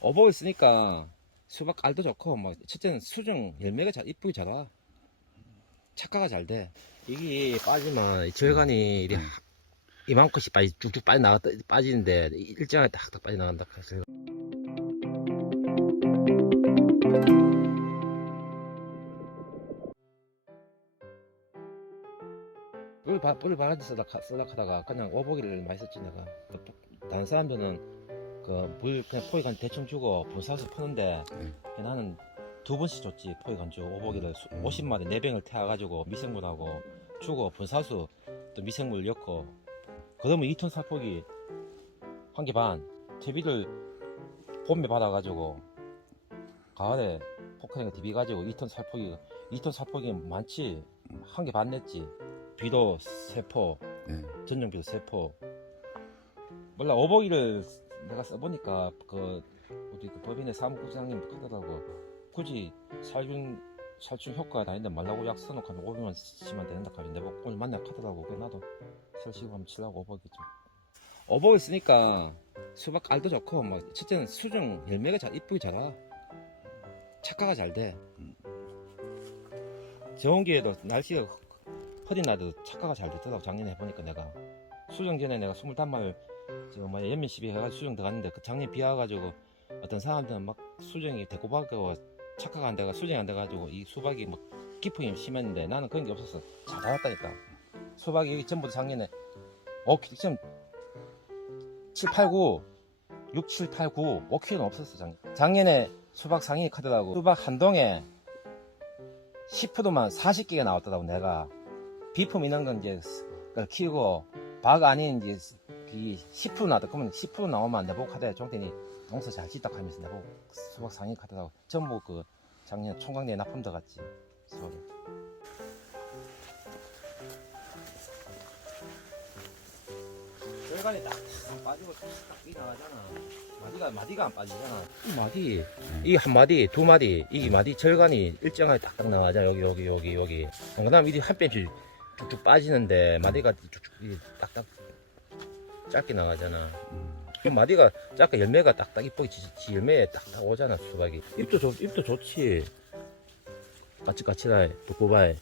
어복을 쓰니까 수박 알도 좋고 뭐 첫째는 수정 열매가 잘 이쁘게 자라 착화가 잘 돼. 이게 빠지면 이 절간이 이리 음. 하- 이만큼씩 빠지 쭉쭉 빠져 나가 빠지는데 일정하게 딱딱 빠져 나간다. 그래서 뿔, 바, 뿔 바라지 쓰다, 쓰다 하다가 그냥 오보기를 많이 썼지 내가. 그, 다른 사람들은 그물 그냥 포획 한 대충 주고 분사서 푸는데 음. 나는 두 번씩 줬지 포획 안주 오보기를 수- 음. 50마리 4병을 태워가지고 미생물하고 주고 분사수 또 미생물 넣고 그러면 2톤 살포기 한 개 반 퇴비를 봄에 받아가지고 가을에 포크랭에 디비가지고 2톤 살포기 2톤 살포기 많지 한 개 반 냈지 비도 세포 네. 전용비도 세포 몰라 오보기를 내가 써보니까 그 우리 그 법인의 사무국장님 하더라고. 굳이 살균 살충 효과가 다 있는데 말라고 약 써놓고 한 500만 쓰면 된다 하면 내가 오늘 만나 하더라고 그래. 나도 설치고 치려고 오보기 좀 오보기 쓰니까 수박 알도 좋고 막 첫째는 수정 열매가 잘 이쁘게 자라. 착화가 잘돼. 저온 기에도 날씨가 허리 나도 착화가 잘 됐더라고. 작년에 해보니까 내가. 수정 전에 내가 25마 일저 뭐야 연면 시비 해가지고 수정 들어갔는데 그 작년 비 와가지고 어떤 사람들은 막 수정이 대고박하고 착화가 안 돼가 수정이 안 돼가지고 이 수박이 막 기풍이 심했는데 나는 그런 게 없었어 잘 자랐다니까. 수박이 여기 전부 다 작년에 어 지금 7, 8, 9 6, 7, 8, 9 5kg는 없었어 작년. 작년에 수박 상위 카드라고. 수박 한 동에 10%만 40개가 나왔더라고 내가. 비품 이런 건 이제 키우고 박 아닌 이제 이10% 나왔다. 그러면 10% 나오면 내보고 카드에 종태니 농사 잘 짓다 하면서 내보고 수박 상위 카드라고 전부 그 작년 총각내 납품 들어갔지 수박에 절간에 딱 빠지고 딱 나가잖아. 마디가 마디가 안 빠지잖아. 이 마디 이 한 마디 두 마디 이 마디 절간이 일정하게 딱딱 나가잖아 여기 여기 여기 여기. 그다음 이한 뺨씩 쭉쭉 빠지는데 마디가 쭉쭉 이 딱딱 짧게 나가잖아. 음. 그 마디가 짧게 열매가 딱딱 이쁘게 지, 지 열매에 딱딱 오잖아 수박이. 잎도 좋 잎도 좋지. 까칠까칠해 두꺼바에